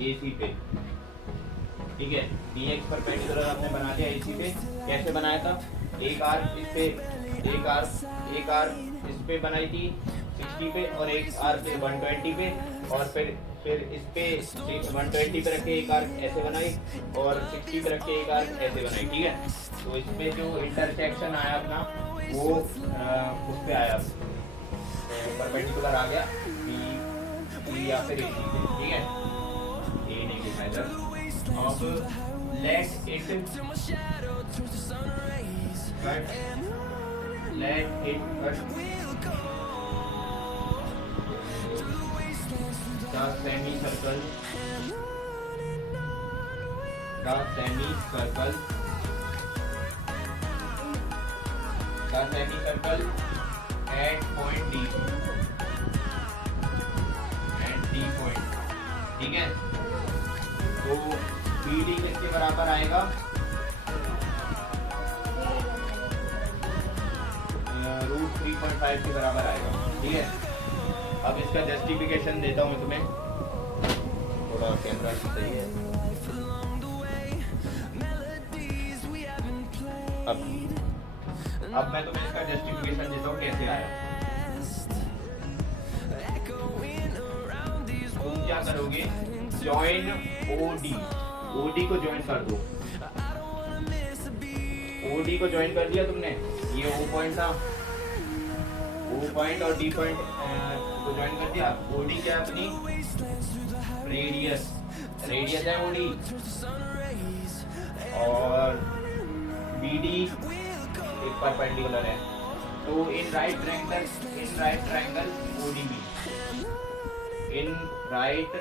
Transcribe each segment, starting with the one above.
AC पे, ठीक है। DX परपेंडिकुलर आपने बना दिया AC पे। कैसे बनाया था? एक आर्क इस पे, एक आर्क इस पे बनाई थी 60 पे, और एक आर्क 120 पे, और फिर इस पे 120 पे रख के एक आर्क ऐसे बनाई, और 60 पे रख के एक आर्क ऐसे बनाई, ठीक है। तो इस पे जो इंटरसेक्शन आया अपना वो उस पे आया, परपेंडिकुलर आ गया बी या फिर AC पे, ठीक है। ये नहीं लिखा इधर। अब let it cut the semicircle at point D, point, ठीक है। तो BD किसके बराबर आएगा? √3.5 के बराबर आएगा, ठीक है। अब इसका जस्टिफिकेशन देता हूँ मैं तुम्हें, थोड़ा कैमरा सही है। अब मैं तुम्हें इसका जस्टिफिकेशन देता हूँ कैसे आया। तुम क्या करोगे? ज्वाइन OD को ज्वाइन कर दो। OD को ज्वाइन कर दिया तुमने, ये O पॉइंट था, O पॉइंट और D पॉइंट को ज्वाइन कर दिया। OD क्या है अपनी? रेडियस है OD, और BD एक परपेंडिकुलर है। तो in right triangle ODB, in right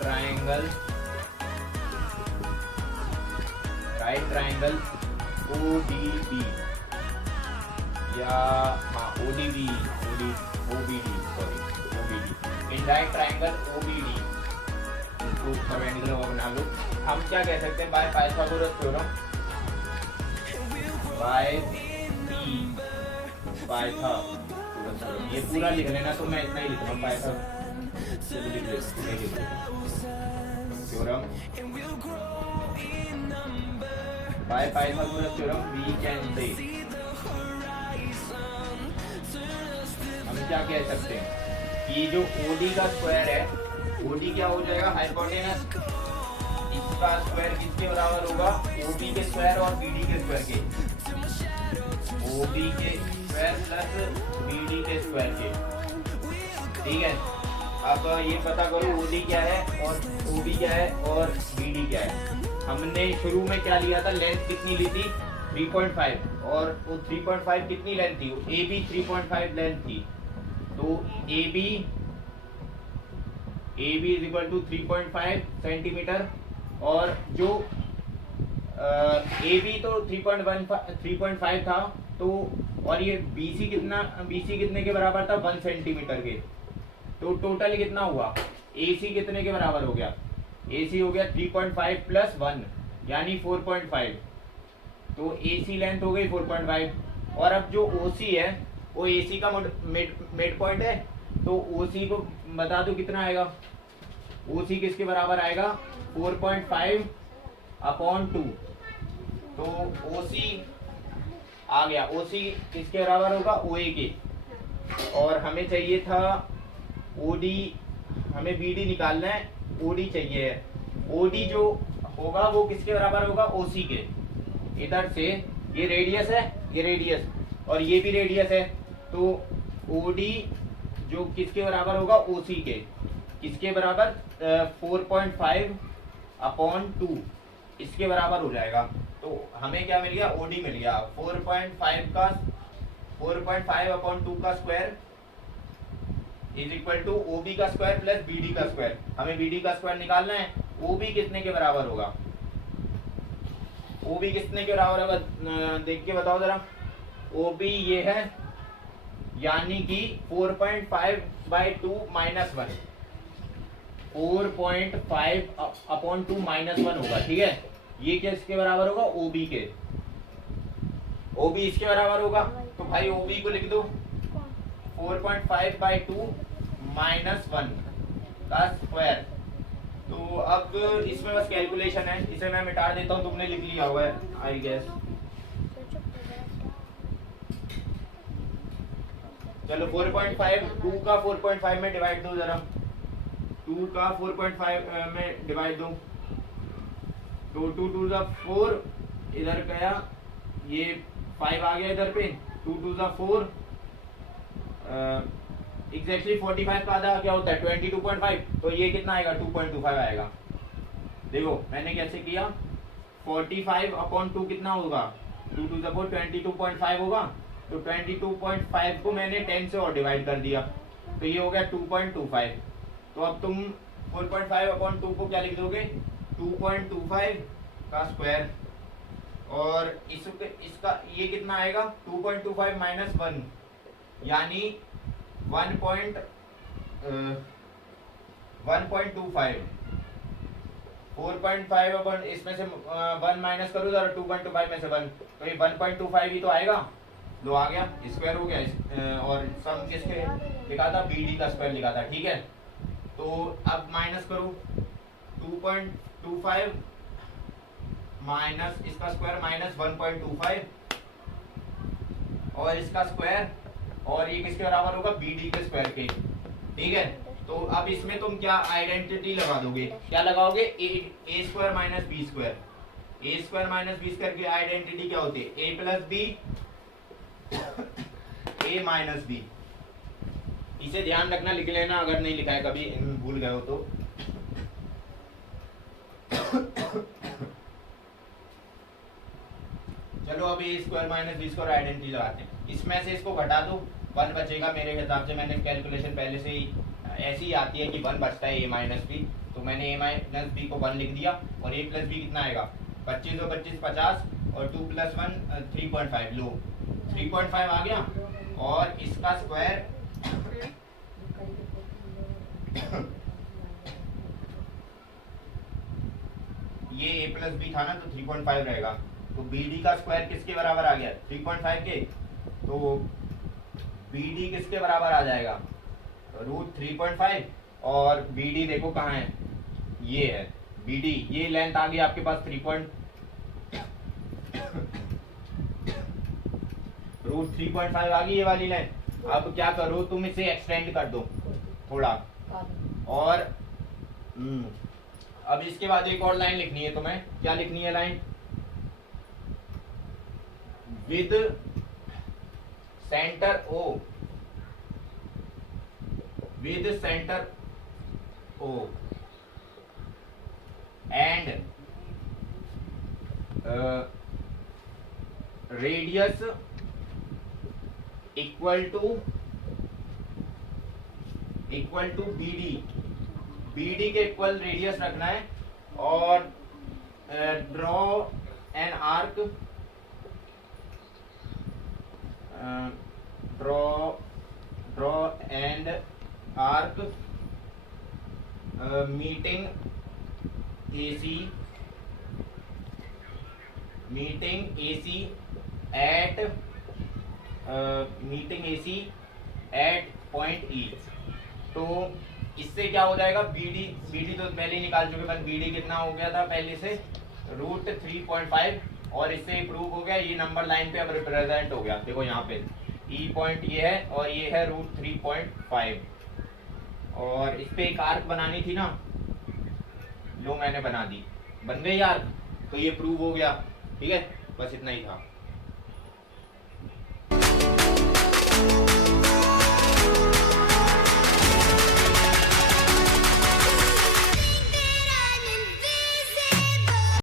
triangle ODB या OBD, in right triangle OBD, इसको परपेंडिकुलर बना लो। हम क्या कह सकते हैं? बाय पाइथागोरस थ्योरम, ये पूरा लिख लेना, तो मैं इतना ही लिखूंगा, Pythagoras theorem, by Pythagoras theorem we can say हम क्या कह सकते हैं कि जो OD का स्क्वायर है, OD क्या हो जाएगा? हाइपोटेनस, इसका स्क्वायर किसके बराबर होगा? OB के स्क्वायर और BD के स्क्वायर के, OB के स्क्वायर प्लस BD के स्क्वायर के, ठीक है। अब ये पता करो OD क्या है और OB क्या है और BD क्या है। हमने शुरू में क्या लिया था? लेंथ कितनी ली थी? 3.5, और वो 3.5 कितनी लेंथ थी? AB 3.5 लेंथ थी, तो AB is equal to 3.5 centimetre, और जो AB तो 3.5 था, तो और ये BC कितने के बराबर था? 1 सेंटीमीटर के। तो टोटल कितना हुआ? AC कितने के बराबर हो गया? AC हो गया 3.5 प्लस 1 यानी 4.5, तो AC लेंथ हो गई 4.5। और अब जो OC है वो AC का मिड पॉइंट है, तो OC को बता दो कितना आएगा? OC किसके बराबर आएगा? 4.5 अपॉन 2, तो OC आ गया। OC किसके बराबर होगा? OA के। और हमें चाहिए था OD, हमें BD निकालना है, OD चाहिए है। OD जो होगा वो किसके बराबर होगा? OC के। इधर से ये रेडियस है, ये रेडियस, और ये भी रेडियस है, तो OD जो किसके बराबर होगा? OC के। किसके बराबर? 4.5 अपॉन 2 इसके बराबर हो जाएगा। तो हमें क्या मिल गया? OD मिल गया। 4.5 अपॉन 2 का square is equal to OB का स्क्वायर प्लस BD का स्क्वायर। हमें BD का स्क्वायर निकालना है। OB कितने के बराबर होगा? OB कितने के बराबर होगा? देख के बताओ जरा। OB ये है, यानी कि 4.5/2 माइनस 1, 4.5 अपॉन 2 माइनस 1 होगा, ठीक है। ये किसके बराबर होगा? OB के। OB इसके बराबर होगा, तो भाई OB को लिख दो 4.5/2 माइनस 1 का स्क्वायर अब इसमें बस कैलकुलेशन है, इसे मैं मिटा देता हूँ, तुमने लिख लिया होगा आई गेस। चलो 4.5, 2 का 4.5 में डिवाइड दो जरा, 2 का 4.5 में डिवाइड दो, तो 2 2 जा 4, इधर गया ये 5 आ गया इधर पे, 2 2 जा 4, एग्जैक्टली 45 का आधा क्या होता है 22.5, तो ये कितना आएगा 2.25 आएगा। देखो मैंने कैसे किया, 45/2 कितना होगा, 2 2 जा 4 22.5 होगा, तो 22.5 को मैंने 10 से और डिवाइड कर दिया, तो ये हो गया 2.25। तो अब तुम 4.5/2 को क्या लिख दोगे, 2.25 का स्क्वायर, और इसका ये कितना आएगा 2.25 माइनस 1, यानी 1.25, 4.5 इसमें से 1 माइनस करो जरा 2.25 में से 1, तो ये 1.25 ही तो आएगा, लो आ गया, स्क्वायर हो गया। और सम किसके लिखा था, BD का स्क्वायर लिखा था, ठीक है। तो अब माइनस करो 2.25 माइनस इसका स्क्वायर माइनस 1.25 और इसका स्क्वायर, और ये किसके बराबर होगा, BD के स्क्वायर के, ठीक है। तो अब इसमें तुम क्या आइडेंटिटी लगा दोगे, क्या लगाओगे, ए स्क्वायर माइनस बी स्क्वायर, ए स्क्वायर माइनस बी स्क्वायर की आइडेंटिटी क्या होती है, ए प्लस बी, ए माइनस बी। इसे ध्यान रखना, लिख लेना अगर नहीं लिखा है कभी, भूल गए हो तो। चलो अब A square minus B square identity लगाते हैं, इसमें से इसको घटा दो, 1 बचेगा मेरे हिसाब से, मैंने कैलकुलेशन पहले से ही ऐसी आती है कि 1 बचता है ए माइनस बी, तो मैंने ए माइनस बी को 1 लिख दिया, और ए प्लस बी कितना आएगा 25 और 25 50, और 2 + 1 3.5, लो 3.5 आ गया, और इसका स्क्वायर ये ए प्लस बी था ना, तो 3.5 रहेगा, तो BD का स्क्वायर किसके बराबर आ गया 3.5 के, तो BD किसके बराबर आ जाएगा √3.5, और BD देखो कहाँ है, ये है BD, ये लेंथ आ गई आपके पास √3.5 आ गई ये वाली लेंथ। अब क्या करो तुम, इसे एक्सटेंड कर दो थोड़ा, और अब इसके बाद एक और लाइन लिखनी है तुम्हें, क्या लिखनी है line, with centre O, with center O and radius equal to BD, BD के इक्वल रेडियस रखना है, और draw an arc, draw and arc meeting AC at point E। तो इससे क्या हो जाएगा, BD तो पहले ही निकाल चुके, बस BD कितना हो गया था पहले से √3.5, और इससे प्रूव हो गया, ये नंबर लाइन पे अब रिप्रेजेंट हो गया, देखो यहाँ पे E पॉइंट ये है, और ये है √3.5, और इस पे एक आर्क बनानी थी ना, लो मैंने बना दी, बन गई आर्क, तो ये प्रूव हो गया, ठीक है, बस इतना ही था।